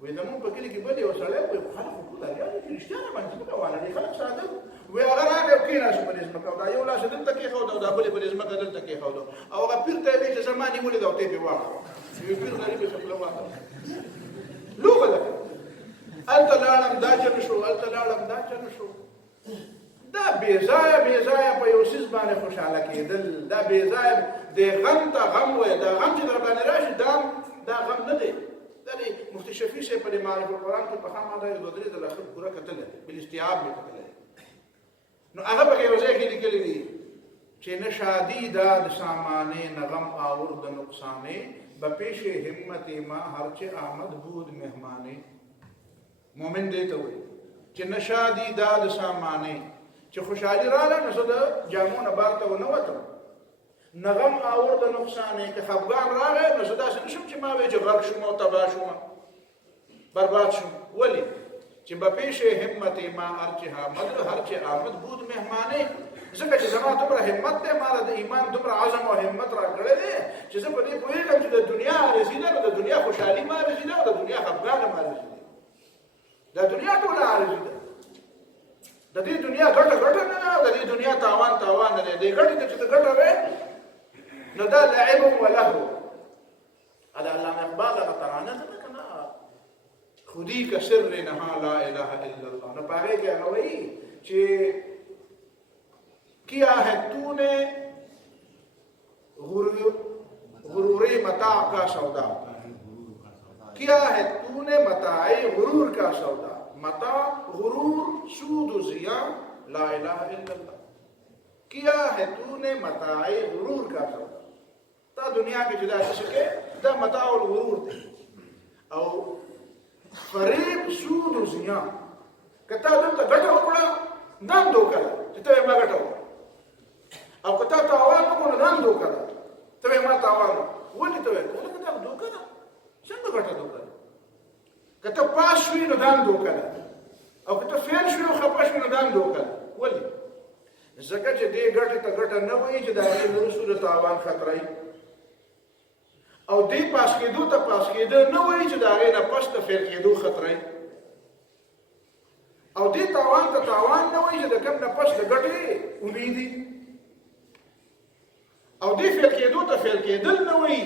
وایي زمونږ په کلي کې بل یو سړی وایي خلک خو پولاریان دي رښتیا نه باندې ځمکه والا دي خلک ساده وایي هغه راغی او کېناستو په دې ځمکه او دا یو لاس یې دلته کېښود او دا بل یې په دې ځمکه دلته کېښود او هغه پیر ته یې وایي چې زما نیولې ده او ته یې پرې واخله وایي پیر غریب یې خپله واخله لوبه ده هلته لاړم دا چل شو هلته لاړم دا چل شو دا بېځایه په یو څیز باندې خوشحاله کېدل دا بېځایه دې غم ته غم وایي دا غم چې در باندې راشي دا غم نه دی دا دی مفتي شفیع صاحب په دې معرف القرآن کې په ښه ماده یې دوه درې ځله ښه پوره کتلی بالاستیعاب یې کتلی نو هغه پکې یو ځای کې لیکلي دي چې نه شادی داد سامانه نه غم آورد نقصانه به پیش همت ما هرچه آمد بود مهمانه مومن دی ته وایي چې نه شادي داد سامانه چې خوشحالي راغله نو زه د جامو نه بار ته ونه وتم نه غم آورد نقصانه که خفګان راغی نو زه داسې نه شم چې ما وایي چې غرق شوم او تباه شوم برباد شوم ولې چې به پیش همت ما هرچه آمد بود مهمانه ځکه چې زما دومره همت دی ما د ایمان دومره عزم او همت راکړی دی چې زه په دې پوهېږم چې د دنیا عارضي ده نو د دنیا خوشحالي ما عارضي ده او د دنیا خفګان هم عارضي ده د دنیا ټوله عارضي ده د دې دنیا ګټه نه د دې دنیا تاوان نه دی دې ګټې ته چې ته ګټه وې نو دا لعب ولهو هذا علامه اقبال هغه ترانه ده که نه خودی که سر نها لا اله الا الله نو په هغې کې هغه وایي چې کیا ہے تو نے غرور متاع کا سودا کیا ہے تو نے متاع غرور کا سودا متاع غرور سود و زیان لا الہ الا اللہ کیا ہے تو نے متاع غرور کا سودا تا دنیا کی جدا سکے دا متاع الغرور دے او فریب سود و زیان کتا دلتا گٹا اکڑا دان دو کرا چتا ما گٹا ہو او کتا تاوان نکو نو دان دوکه ده ته ما تاوان ولې ته وایې ولکه دا دوکه ده څنګه ګټه دوکه ده که ته پاس شوي نو دان دوکه ده او که ته فیل شوي او خفه شوي نو دان دوکه ده ولې ځکه چې دې ګټې ته ګټه نه وایي چې د هغې نه وروستو د تاوان خطره او دې پاس کېدو ته پاس کېده نه وایي چې د هغې نه پس د فیل کېدو خطره او دې تاوان ته تاوان نه وایي چې د کوم نه پس د ګټې امیدي او دې فیل کېدو ته فیل کېدل نه وایي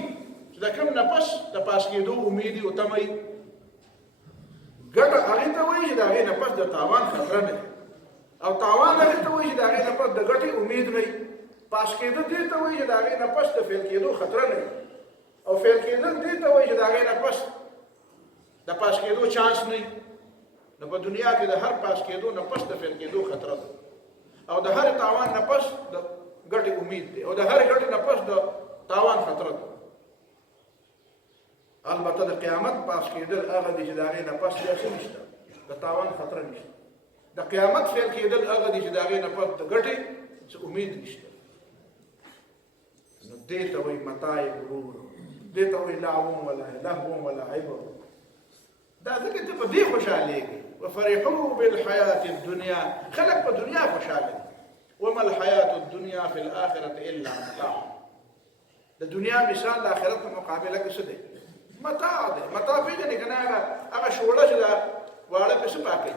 چې د کوم نه پس د پاس کېدو امیدي او تمه ګټه هغې ته وایي چې د هغې نه پس د تاوان خطره نه او تاوان هغې ته وایي چې د هغې نه پس د ګټې امید نه پاس کېدل دې ته وایي چې د هغې نه پس د فیل کېدو خطره نه او فیل کېدل دې ته وایي چې د هغې نه پس د پاس کېدو چانس نه نو په دنیا کې د هر پاس کېدو نه پس د فیل کېدو خطره ده او د هر تاوان نه پس د ګټې امید دی او د هر ګټې نه پس د تاوان خطره ده البته د قیامت پاس کېدل هغه دی چې د هغې نه پس بیا څه نشته د تاوان خطره نشته د قیامت فیل کېدل هغه دی چې د هغې نه پس د ګټې څه امید نشته نو دې ته وایي متاع غرور دې ته وایي لهو ولعب دا ځکه ته په دې خوشحالېږي وفرحوا بالحیات الدنیا خلک په دنیا خوشحاله دي وما الحیات الدنیا فی الاخرة الا متاع د دنیا مثال د آخرت په مقابله کې څه دی متاع دی متاع پېژنې که نه هغه شوړه چې ده واړه پې څه پاکوي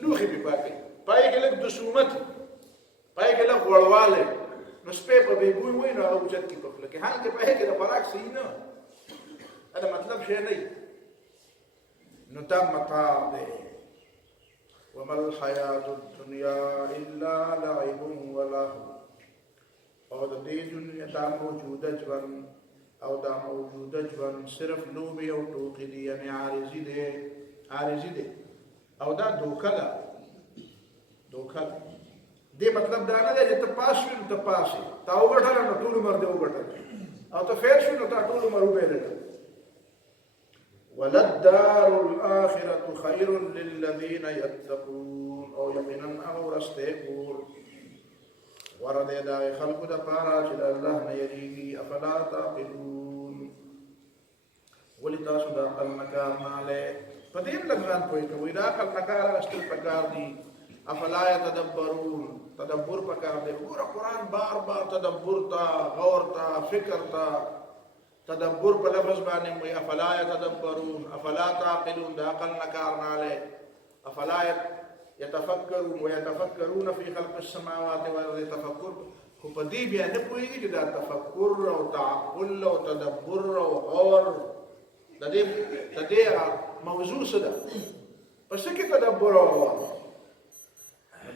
لوښي پې پاکوي پای کې لږ دسومت پای کې لږ غوړوالی نو سپی په بېبوی وایي نو هغه اوچت کړي په خوله کې هلته پای کې د خوراک صحیح نه دا مطلب شی نه نو دا متاع دی وما الحیات الدنیا الا لعب ولهو او د دې دنیا دا موجوده ژوند او دا موجوده ژوند صرف لوبې او ټوکې دي یعنې عارضي دی او دا دوکه ده دې مطلب دا نه دی چې ته پاس شوې نو ته پاس یې تا وګټله نو ټول عمر دې وګټل او ته فیل شوې نو تا ټول عمر وبېلله وللدار الآخرة خير للذين يتقون او یقینا هغه ورستی کور غوره دی د هغې خلکو دپاره چې د الله نه یریږي افلا تعقلون ولې تاسو د عقل نه کار نه اخلئ په دې هم لږ ځان پوه کوئ د عقل نه کار اخیستل پکار دي افلا یتدبرون تدبر پکار دی ګوره قرآن بار بار تدبر ته غور ته فکر ته تدبر په لفظ باندې وي افلا يتدبرون افلا تعقلون د عقل نه کار نه لای افلا يتفکرون ويتفکرون في خلق السماوات والارض تفکر خو په دې بیا نه پوهیږي چې دا تفکر او تعقل او تدبر او غور د دې موضوع څه ده پس کې تدبر او غور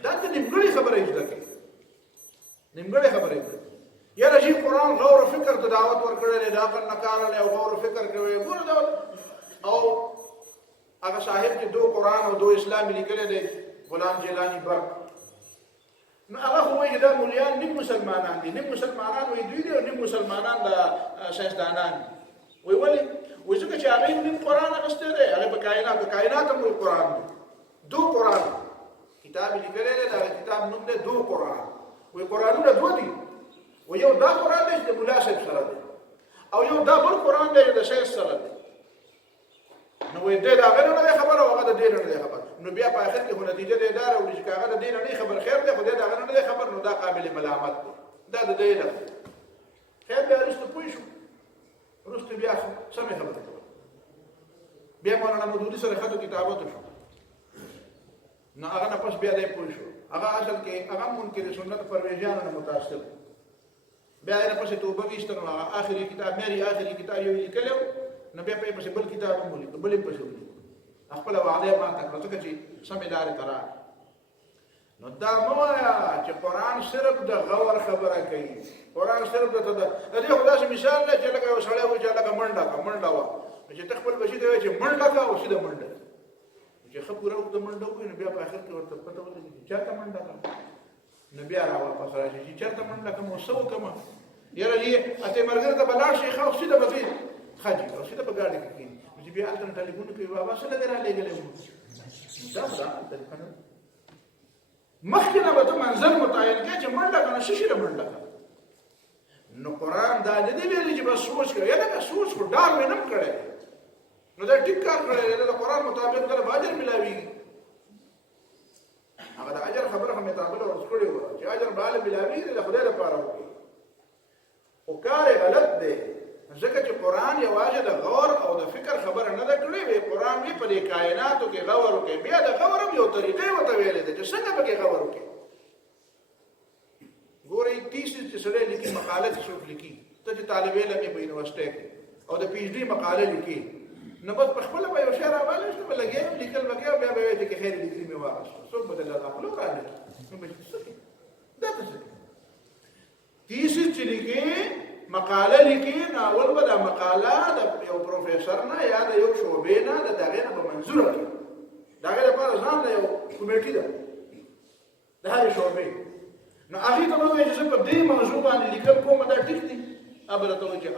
دا ته نیمګړې خبره ایجاد کړي نیمګړې خبره یا رجی قرآن غور فکر ته دعوت ورکړل دا عقل نه کار له غور فکر کوي ګور دا او هغه صاحب چې دو قرآن او دو اسلام لیکل دي غلام جیلانی برق نو هغه خو یې دا مولیان نیم مسلمانان دي نیم مسلمانان وي دوی دي او نیم مسلمانان د ساينسدانان وي ولې وي ځکه چې هغه نیم قرآن اغسته دي هغه په کائنات هم قرآن دي دو قرآن کتاب لیکل دي دا کتاب نوم دی دو قرآن وي قرآنونه دوه دي و یو دا قرآن دی چې مولا صاحب سره دی او یو دا بل قرآن دی چې د شیخ سره دی نو وې دې دا غره نه خبره او هغه د دې نه خبره نو بیا په اخر کې نتیجه دې دار او چې هغه د دې نه خبر خیر دی خو دې دا غره نه خبر نو دا قابل ملامت دی دا د دې نه خیر به رسته پوي شو رسته بیا سمې خبره بیا مولانا مودودي سره خاطر کتابت شو نو هغه نه پس بیا دې پوي شو هغه اصل کې هغه منکر سنت پرویزیان نه متأثر بیا نه پس توبه ویشتنو اخري کتاب مېری اخري کتاب یو لیکلو نو بیا په بل کتاب مو لیکل بلې په شو خپل وعده ما تکړه چې سمې لارې ترا نو دا موایا چې قرآن صرف د غور خبره کوي قرآن صرف د دې خدای مثال نه چې لکه وسړی و چې لکه منډه وا چې تخپل بشي دی چې منډه کا او سیده منډه چې خپل راو د منډه کوي نو بیا په اخر کې ورته پته ولګي چې چاته منډه کا نو بیا راو په سره چې چاته منډه کوم وسو کوم یاره یې اته مرګ ته بلار شي خو سیده بګي خاجي او سیده په ګاډي کې چې بیا الته ټلیفون کوي بابا سره درا لګلې دا ټلیفون مخکې نه به ته منظر متعین کړې چې منډه کنه شي منډه نو قرآن دا نه دی ویلي چې بس سوچ کوي یا دا سوچ کو ډار مې نه کړی نو دا ټیک کار کړی دا قرآن مطابق در باجر ملاويږي هغه د اجر خبره هم مطابق ورس کړی و چې اجر بالا ملاويږي د خدای لپاره وکړي او کار غلط دی ځکه چې قرآن یوازې د غور او د فکر خبره نه ده کړې وي قرآن وی په دې کائناتو کې غور وکړي بیا د غور یو طریقې وته ویلې ده چې څنګه به غور وکړي ګورې تیسې چې سره لیکي مقاله څوک لیکي ته چې طالب علم په یونیورسيټي کې او د پی ایچ ډي مقاله لیکي نو بس په خپل په یو شعر حواله شته بلګي لیکل بګي بیا به وایي چې خیر لیکلي مې واغښت څوک بدل دا خپل کار نه نو به څه دا څه تیسې چې لیکي مقاله لیکي ناول به دا مقاله د یو پروفیسور نه یا د یو شعبې نه د دغه نه په منظور کې دغه لپاره ځان له یو کمیټې ده د هغې شعبې نو هغې ته به وایي چې زه په دې موضوع باندې لیکل کوم دا ټیک دي به راته وایي چې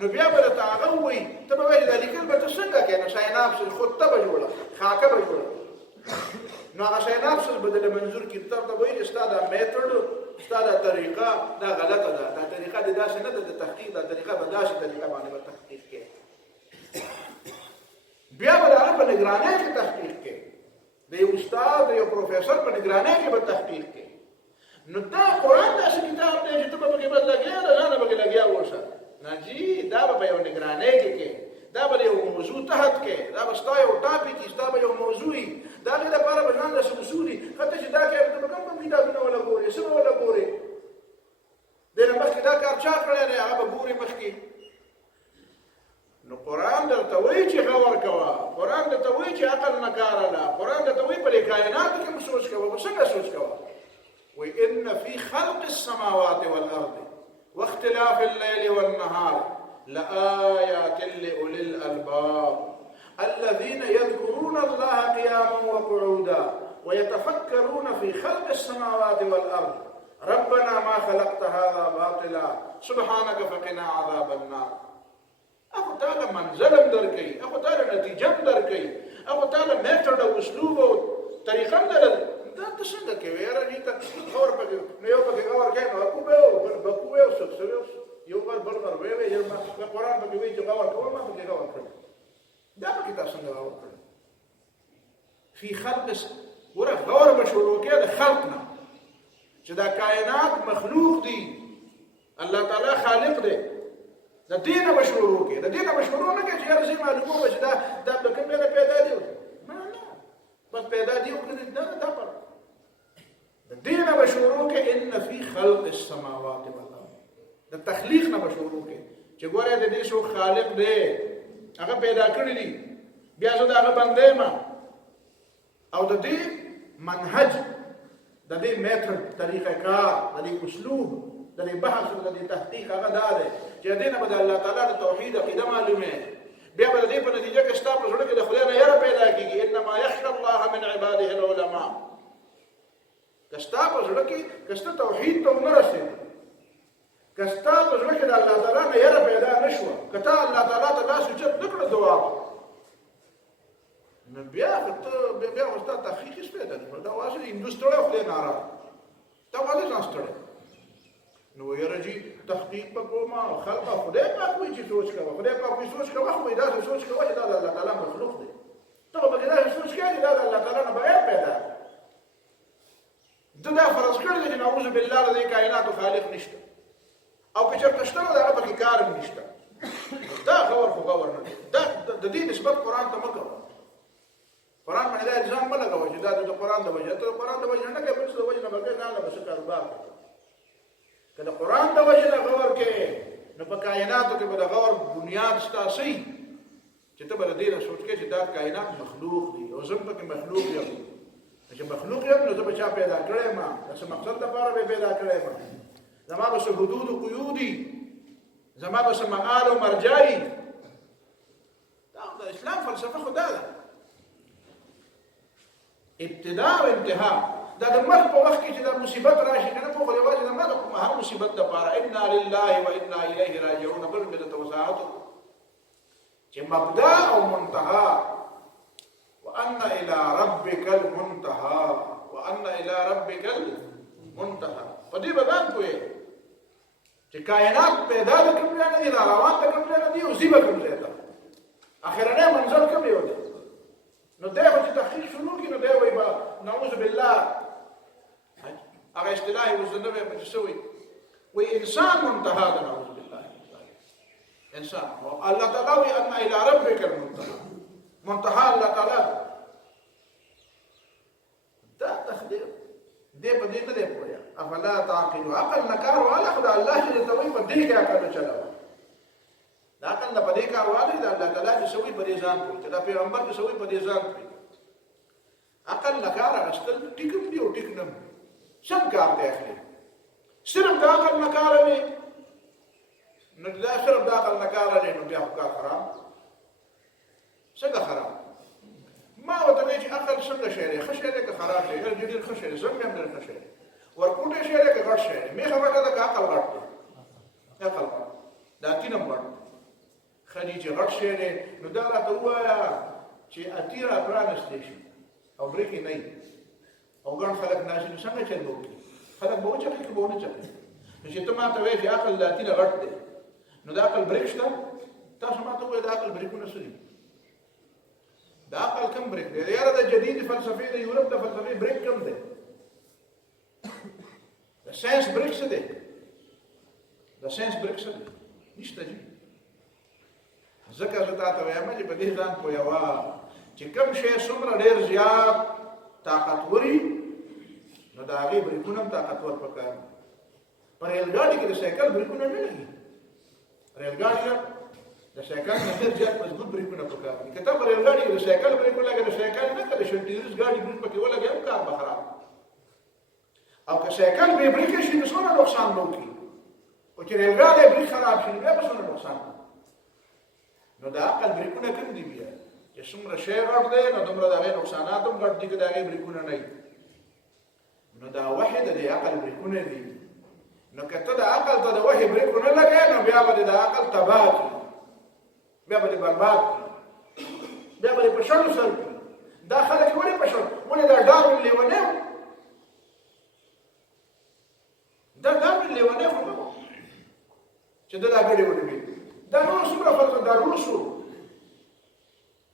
نو بیا به راته هغه ووایي ته به وایي دا لیکل به ته څنګه کوې نو سایناپسس خطه به جوړه خاکه به جوړه نو هغه سایناپسس به دله منظور کړي ته به وایي چې ستا دا میتډ ستا دا طریقه دا غلطه ده دا طریقه د داسې نه ده د تحقیق دا طریقه به داسې طریقه باندې به تحقیق کوي بیا به د هغه په نګرانۍ کې تحقیق کوي د یو استاد د یو پروفیسر په نګرانۍ کې به تحقیق کوي نو دا قرآن داسې کتاب دی چې ته به پکې بس لګیا ده نه پکې لګیا اوسه نه جي دا به په یو نګرانۍ کې کوي دا به یو موضوع تحت کې دا به ستا یو ټاپک ستا به یو موضوع دا هغې لپاره به ځان داسې اصول دي حتی چې دا کوې ته به کوم کتابونه وله ګورې څه به وله ګورې دې نه مخکې دا کار چا کړی دی هغه به ګورې مخکې نو قرآن درته وایي چې غور کوه قرآن درته وایي چې عقل نه کار اله قرآن درته وایي په دې کائناتو کې م سوچ کوه په څنګه سوچ کوه وایي ان فی خلق السماوات والارض واختلاف الليل والنهار لآيات لأولي الألباب الذين يذكرون الله قياما وقعودا ويتفكرون في خلق السماوات والأرض ربنا ما خلقت هذا باطلا سبحانك فقنا عذاب النار اخو تعالی منزلم درکې اخو تعالی نتیجه درکې اخو تعالی میتډ او اسلوب او طریقه در دا څنګه کوي راځي ته خبر پکې نو یو پکې خبر کوي نو کو به بکو یو څه یو بل وی یو ما قرآن پکې وی چې خبر کوم ما پکې خبر کړ دا پکې تاسو څنګه خبر کړ فی خلق ورغ غور بشورو کې د خلقنا چې دا کائنات مخلوق دي الله تعالی خالق دی د دې نه به شروع کې، د دې نه به شروع نه کې چې یاره زه معلومومه چې دا د کوم ځای نه پیدا دي. نه بس پیدا دي وکړي دا پر د دې نه به شروع کې ان فی خلق السماوات والارض، د تخلیق نه به شروع کې چې ګوره د دې شو خالق دی، هغه پیدا کړی دی، بیا زه د هغه بندې ما او د دې منهج، د دې میتھډ، طریقه کار، د دې اسلوب، د دې بحث، د دې تحقیق هغه دا دی چې دې نه به د الله تعالی د توحید عقیده معلومه، بیا به د دې په نتیجه کې ستا په زړه کې د خدای نه یره پیدا کېږي. انما یخشى الله من عباده العلماء. که ستا په زړه کې که ستا توحید ته ونه رسېږي، که ستا په زړه کې د الله تعالی نه یره پیدا نه شوه، که تا الله تعالی ته لاس اوچت نه کړه دعا، نو بیا خو ستا تحقیق هېڅ پیدا نه کړه. دا واسې هندو ستړی او خدای ناراض، تا ولې ځان ستړی؟ نو یاره جي تحقیق به کومه، خلقه خدای پاک وایي چې سوچ کوه، خدای پاک وایي سوچ کوه، خو داسې سوچ کوه چې دا د الله تعالی مخلوق دی. ته به پکې داسې سوچ کوې چې دا د الله تعالی نه بغیر پیدا دی. ده دا فرض کړی دی چې نعوذ بالله د دې کائناتو خالق نشته، او که چېرته شته نو د هغه پکې کار هم نشته. دا غور خو غور نه دی. دا د دې نسبت قرآن ته مه کوه. قرآن باندې دا الزام مه لګوه چې دا د قرآن د وجې، ته د قرآن د وجې نه کوې، بل څه د وجې نه به کوې، ځان له به څه کاروبار کوې. که د قرآن د وجې نه غور کې، نو په کائناتو کې به د غور بنیاد ستا صحیح چې ته به د دې نه سوچ کې چې دا کائنات مخلوق دي او زه پکې مخلوق یم. چې مخلوق یم نو زه به چا پیدا کړی یم، د څه مقصد دپاره به پیدا کړی یم، زما به څه حدود و قیود دي، زما به څه معال و مرجع وي. دا د اسلام فلسفه خو دا ده، ابتدا او انتها. دا د مرګ په وخت کې چې دا مصیبت راشي که نه، په خو یوازې د مرګ هر مصیبت دپاره انا لله و انا الیه راجعون. بل مې درته وضاحت چې مبدا او منتها، وان الى ربک المنتهى، وان الى ربک المنتهى. په دې به ځان پوهېږي چې کائنات پیدا د کوم ځای نه دي، را روان د کوم ځای نه دي، او ځي به کوم ځای ته، اخرنی منزل کوم یو دی. نو دی خو چې تحقیق شروع کړي، نو دی وایي به نعوذ بالله هغه اصطلاح یې اوس نوی په چې څه وایي، وایي انسان منتها ده. نعوذ بالله انسان، الله تعالی وایي ان الى ربک المنتهى، منتها الله تعالی. دا تخدیر دی په دې نه دی پوهه. افلا تعقلوا، عقل نه کار واله، خو د الله چې ته وایي په دې کې عقل چلاوه. دا عقل نه په دې کار واله، د الله تعالی چې څه وایي په دې ځان پوهېږي، چې دا پیغمبر چې څه وایي په دې ځان پوهېږي. عقل نه کار اخیستل ټیک هم دي او ټیک نه هم دي، سم کار ته اخلي. صرف د عقل نه کار وي نو دا صرف د عقل نه کار دی، نو بیا خو کار خراب. څنګه خراب؟ ما ورته وایي چې عقل څنګه شی دی، ښه شی دی که خراب دی؟ ډېر ښه شی دی، زه هم یم ډېر ښه شی دی. ورکوټی شی دی که غټ شی دی؟ مې خبره ده که عقل غټ دی، عقل غټ دا اتین هم غټ ښه دي چې غټ شی دی. نو دا راته ووایه چې اتي را پرانستی شي او بریکې نه وي او ګڼ خلک ناشي، نو څنګه چل به وکړي؟ خلک به وچلوي که به ونه چلوي؟ نو چې ته ما ته وایې چې عقل د اتي نه غټ دی، نو د عقل بریک شته؟ تاسو ما ته ووایه د عقل بریکونه څه دي؟ د عقل کم بریک دی؟ یاره د جدید فلسفې د یورپ د فلسفې بریک کم دی؟ د ساینس بریک څه دی؟ د ساینس بریک څه دی؟ نشته جي. ځکه زه تا ته وایم چې په دې ځان پوهوه چې کوم شی څومره ډېر زیات طاقتور وي، نو د هغې بریکونه هم طاقتور پکار دي. په ریلګاډي کې د سایکل بریکونه نه لګي، ریلګاډي د سایکل نه ډېر زیات مضبوط بریکونه پکار دي. که ته په ریلګاډي کې د سایکل بریک ولګې، د سایکل نه که د شنټیریز ګاډي بریک پکې ولګې، هم کار به خراب. او که سایکل بې بریکه شي نو څومره نقصان به وکړي، خو چې ریلګاډی بریک خراب شي نو بیا به څومره نقصان کوي. نو د عقل بریکونه کوم دي بیا؟ چې څومره شی غټ دی نو دومره د هغې نقصانات هم غټ دي که د هغې بریکونه نه وي. نو دا وحي د دې عقل بریکونه دي. نو که ته د عقل ته د وحي بریک ونه لګوې، نو بیا به دې د عقل تباه کړي، بیا به دې برباد کړي، بیا به دې په شړو سر کړي. دا خلک ولې په شړو؟ ولې دا ډارون لیونی و؟ دا ډارون لیونی خو نه و چې ده دا ګډې وډبې. دا نور څومره فرق دا روس و،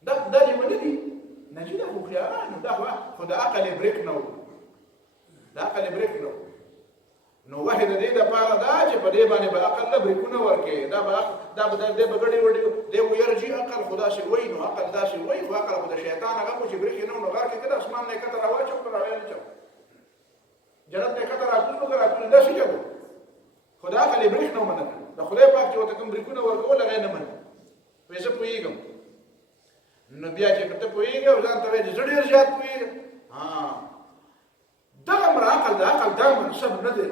دا لیوني دي؟ نه جي دا هوښیاران و. دا خو د عقل بریک نه و، د عقل بریک نه و. نو وحي د دې دپاره دا چې په دې باندې به عقل له بریکونه ورکوي. دا به دا به بغړې وړي دی ويرجي عقل خدا سي وای نو عقل دا سي وای خو عقل خدا شیطان هغه چې برخي نو غار کې کده اسمان نه کتر راوچو پر راوړل چو جنت نه کتر راځو دا څه کوي خدا عقل برخ نو منه دا خدای پاک چې وته کوم برخونه ورکول هغه نه منه وېزه پويګم نو بیا چې کته پويګم ځان ته دې زړه زیات پويګم دا امر عقل دا منصب نه دی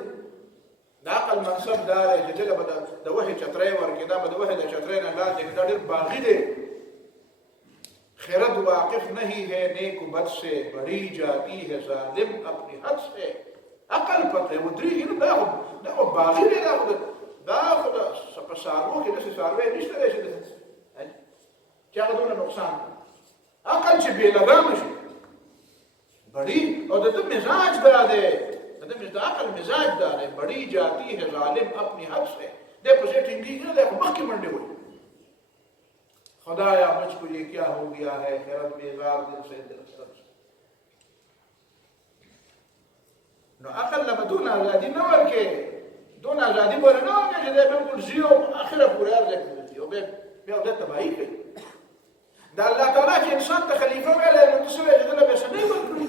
دا عقل منصب دا دی چې دغه د وحي چترې ورکې دا به د وحي د چترې نه لاندې دا ډېر باغی دی خیرت واقف نہیں ہے نیک و بد سے بڑی جاتی ہے ظالم اپنی حد سے عقل پته ودري نه دا باغی دی دا خدا سپسارو کې د ساروي نشته دی چې هغه دونه نقصان عقل چې بې لګام شي بڑی اور د مزاج دا دی د عقل مزاج دا دی بڑی جاتی ہے ظالم اپنی حد سے دے پسے ٹنگی نه ده مخکې منډه وي خدایا مجھ کو یہ کیا ہو گیا ہے خیرت بیزار دل سے دلستر نو عقل لما دون آزادی نه ورکې دون آزادی بوله نه ورکې چې دی بالکل زیرو اخره پورې ارزښت لري او بیا د تباهي کوي دا الله تعالی چې انسان ته خلیفه ویلی نو ته څه وایې چې دله بیا څه نه ورکړي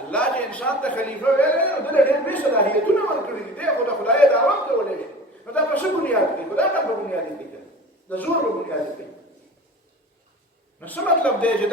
الله چې انسان ته خلیفه ویلی نو دله ډېر بې صلاحیتونه ورکړي دي دی خو د خدای دعوت کولی شي نو دا په څه بنیاد کوي خو دا په بنیاد کوي د زور په بنیاد کوي نو څه مطلب دی چې